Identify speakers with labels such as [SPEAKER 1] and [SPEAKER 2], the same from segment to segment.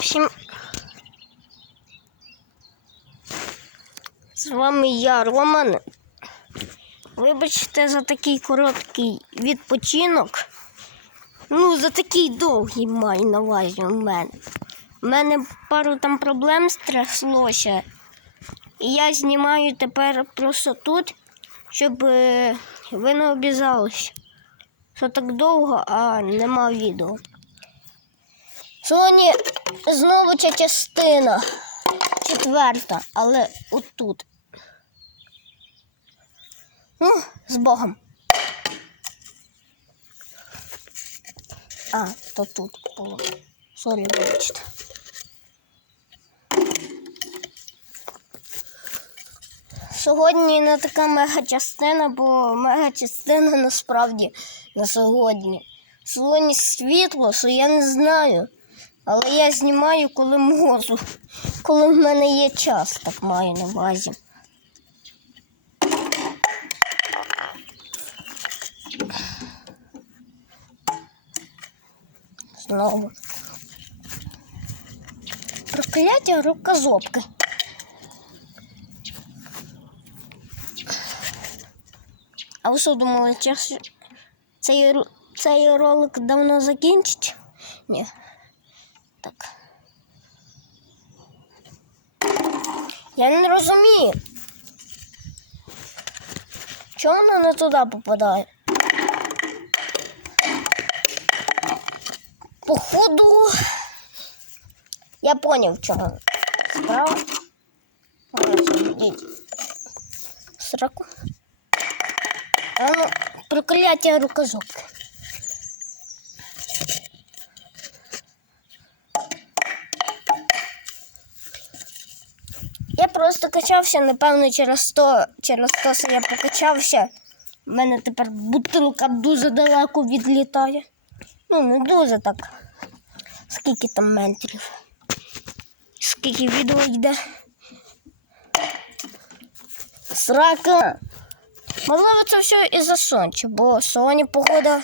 [SPEAKER 1] Всім. З вами я, Роман. Вибачте за такий короткий відпочинок. Ну, за такий довгий маю на увазі у мене. У мене пару там проблем стряслося. І я знімаю тепер просто тут, щоб е, ви не обізалися, що так довго, а нема відео. Сьогодні знову ця частина. Четверта, але отут. Ну, з Богом. А, то тут було. Сорі, вибачте. Сьогодні не така мега частина, бо мега частина насправді на сьогодні. Сьогодні світло, що я не знаю. Але я знімаю, коли можу. Коли в мене є час, так маю на увазі. Знову. Прокляття рукозобки. А ви що думали, цей, цей ролик давно закінчить? Ні. Так. Я не розумію. Чому воно не туди попадає? Походу. Я поняв, в чому. Справа. Ось, йдіть. Сраку. А ну, прокляття рукозубки. Я просто напевно, через то, через то, що я покачався. У мене тепер бутилка дуже далеко відлітає. Ну, не дуже так. Скільки там метрів? Скільки відео йде? Срака. Можливо, це все із-за сонця, бо сьогодні погода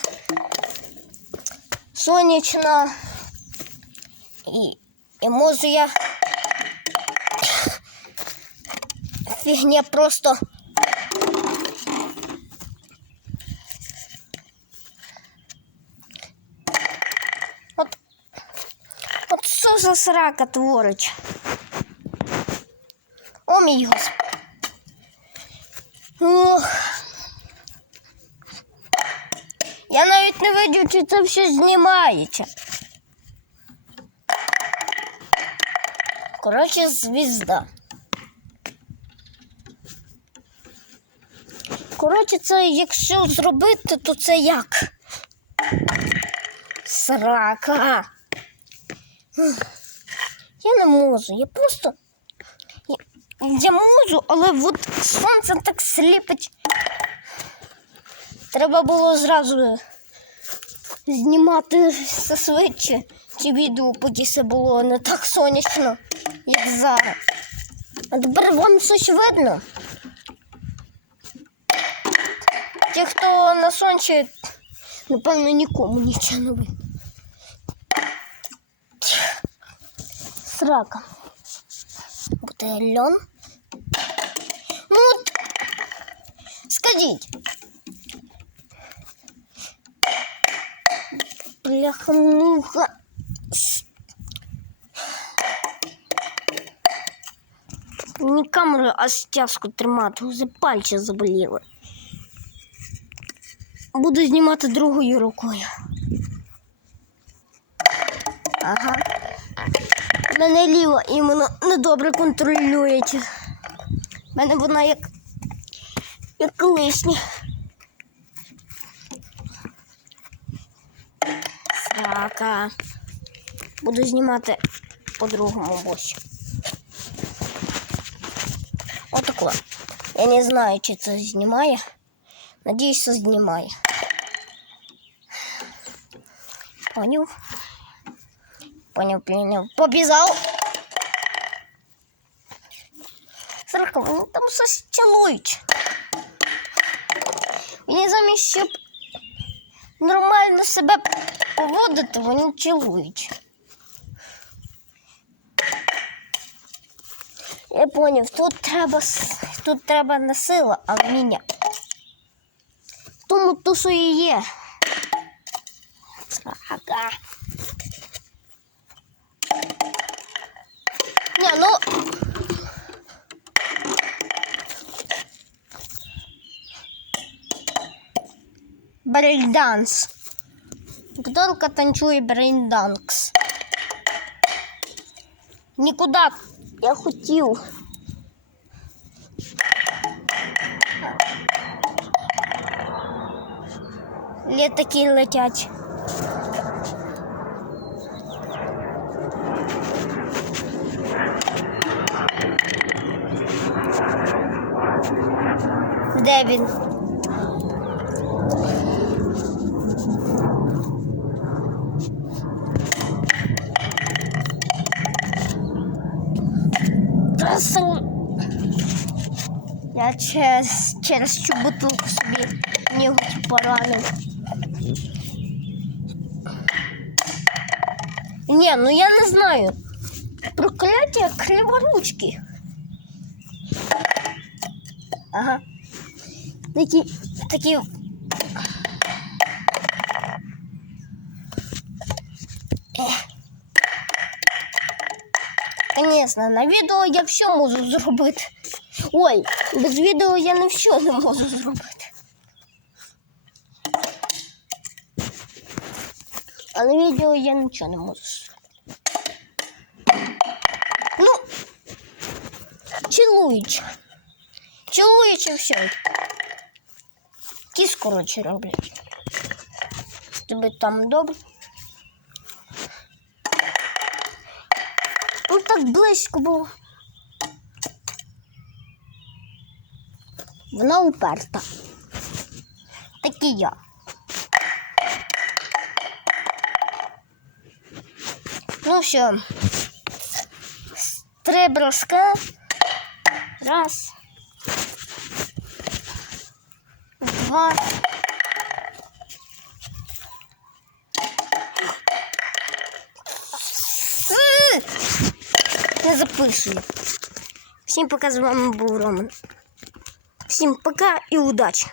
[SPEAKER 1] сонячна. І, і можу я фігня просто. От, от що за срака творить? О, мій господи. Ох. Я навіть не видів, чи це все знімається. Коротше, звізда. Коротше, це якщо зробити, то це як? Срака. Я не можу, я просто. Я, я можу, але от сонце так сліпить. Треба було зразу знімати все швидше ці відео, поки це було не так сонячно, як зараз. А тепер вам щось видно. Ті, хто на сонці, напевно, нікому нічого не видно. Срака. Бутильон. Ну, от, скажіть. Бляха-муха. Не камеру, а стяжку тримати, вже пальці заболіли. Буду знімати другою рукою. Ага. Мене ліва іменно недобре контролюється. Мене вона як, як лишня. Срака. Буду знімати по другому боці. Отако. Я не знаю, чи це знімає. Надіюсь, що знімає. Поняв? Поняв, поняв. Побіжав. Срака, вони там щось цілують. Вони замість, щоб нормально себе поводити, вони цілують. Я поняв, тут треба, тут треба не сила, а вміння. Тому тусу і є. Ага. Ні, ну. Брейкданс. Бдолка танцює брейкданс. Нікуди я хотів. Літаки летять. Де він? Красиво. Я через, через цю бутилку собі ніготь поранив. Ні, ну я не знаю. Прокляття криворучки. Ага. Такі, такі. Звісно, на відео я все можу зробити. Ой, без відео я не все не можу зробити. А на відео я нічого не можу зробити. Ну, чилуючи. Чилуючи все. Кіс, коротше, роблять. Тобі там добре. Ну так близько було. Вона уперта. Так і я. Ну все. Три броска. Раз. Два. Не записую. Всім пока з вами був Роман. Всім пока і удачі!